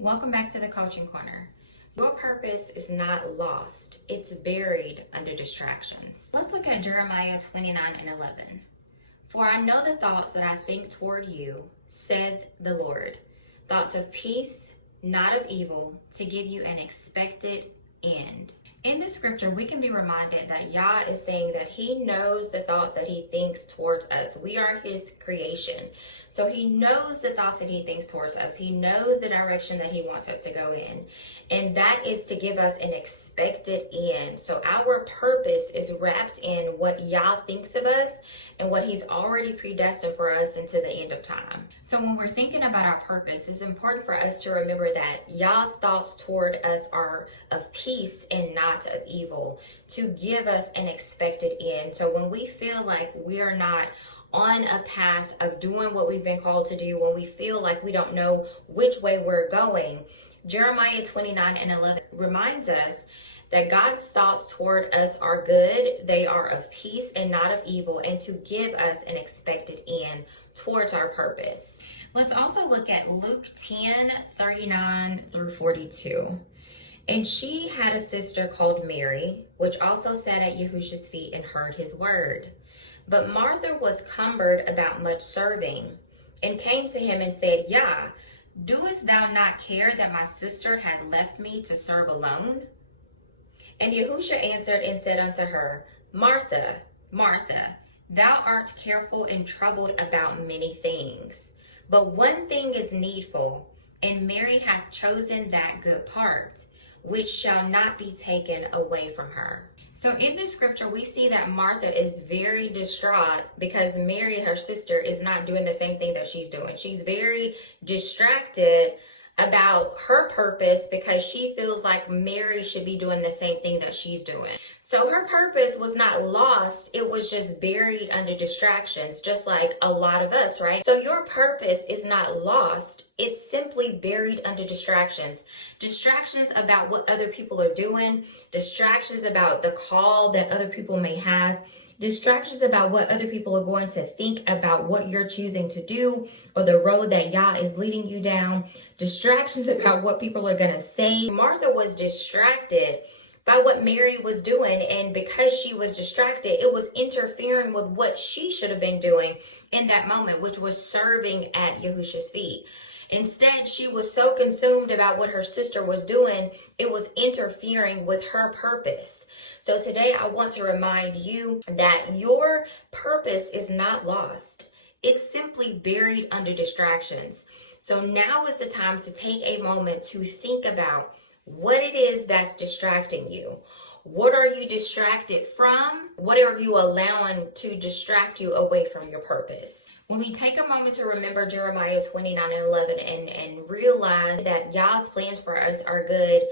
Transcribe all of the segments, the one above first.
Welcome back to the Coaching Corner. Your purpose is not lost, it's buried under distractions. Let's look at Jeremiah 29:11. For I know the thoughts that I think toward you, saith the Lord, thoughts of peace, not of evil, to give you an expected end. In the scripture, we can be reminded that Yah is saying that he knows the thoughts that he thinks towards us. We are his creation. So he knows the thoughts that he thinks towards us. He knows the direction that he wants us to go in. And that is to give us an expected end. So our purpose is wrapped in what Yah thinks of us and what he's already predestined for us into the end of time. So when we're thinking about our purpose, it's important for us to remember that Yah's thoughts toward us are of peace and not of evil, to give us an expected end. So when we feel like we are not on a path of doing what we've been called to do, when we feel like we don't know which way we're going, Jeremiah 29:11 reminds us that God's thoughts toward us are good. They are of peace and not of evil, and to give us an expected end towards our purpose. Let's also look at Luke 10:39 through 42. And she had a sister called Mary, which also sat at Yahushua's feet and heard his word. But Martha was cumbered about much serving, and came to him and said, Yah, doest thou not care that my sister had left me to serve alone? And Yahushua answered and said unto her, Martha, Martha, thou art careful and troubled about many things, but one thing is needful, and Mary hath chosen that good part, which shall not be taken away from her. So in this scripture, we see that Martha is very distraught because Mary, her sister, is not doing the same thing that she's doing. She's very distracted about her purpose because she feels like Mary should be doing the same thing that she's doing. So her purpose was not lost, it was just buried under distractions, just like a lot of us, right? So your purpose is not lost, it's simply buried under distractions. Distractions about what other people are doing, distractions about the call that other people may have, distractions about what other people are going to think about what you're choosing to do or the road that Yah is leading you down, distractions about what people are going to say. Martha was distracted by what Mary was doing, and because she was distracted, it was interfering with what she should have been doing in that moment, which was serving at Yahushua's feet. Instead, she was so consumed about what her sister was doing, it was interfering with her purpose. So today I want to remind you that your purpose is not lost. It's simply buried under distractions. So now is the time to take a moment to think about what it is that's distracting you. What are you distracted from? What are you allowing to distract you away from your purpose? When we take a moment to remember Jeremiah 29:11 and realize that Yah's plans for us are good,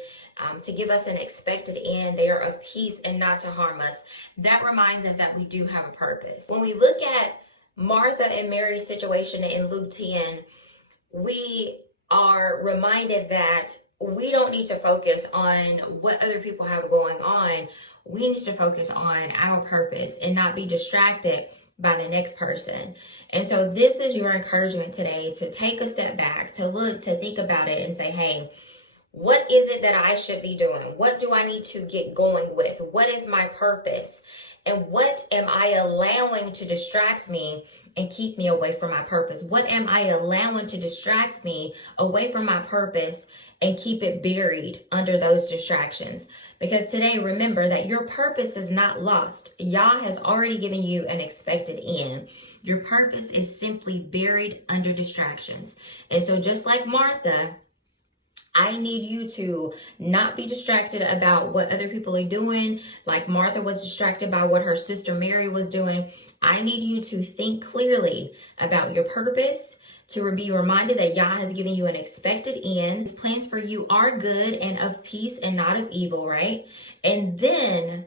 to give us an expected end, they are of peace and not to harm us, that reminds us that we do have a purpose. When we look at Martha and Mary's situation in Luke 10, we are reminded that we don't need to focus on what other people have going on. We need to focus on our purpose and not be distracted by the next person. And so this is your encouragement today to take a step back, to look, to think about it and say, hey, what is it that I should be doing? What do I need to get going with? What is my purpose? And what am I allowing to distract me and keep me away from my purpose? What am I allowing to distract me away from my purpose and keep it buried under those distractions? Because today, remember that your purpose is not lost. Yah has already given you an expected end. Your purpose is simply buried under distractions. And so just like Martha, I need you to not be distracted about what other people are doing, like Martha was distracted by what her sister Mary was doing. I need you to think clearly about your purpose, to be reminded that Yah has given you an expected end. His plans for you are good and of peace and not of evil, right? And then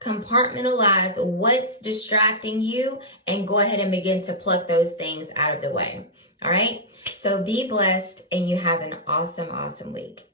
compartmentalize what's distracting you and go ahead and begin to pluck those things out of the way. All right. So be blessed and you have an awesome, awesome week.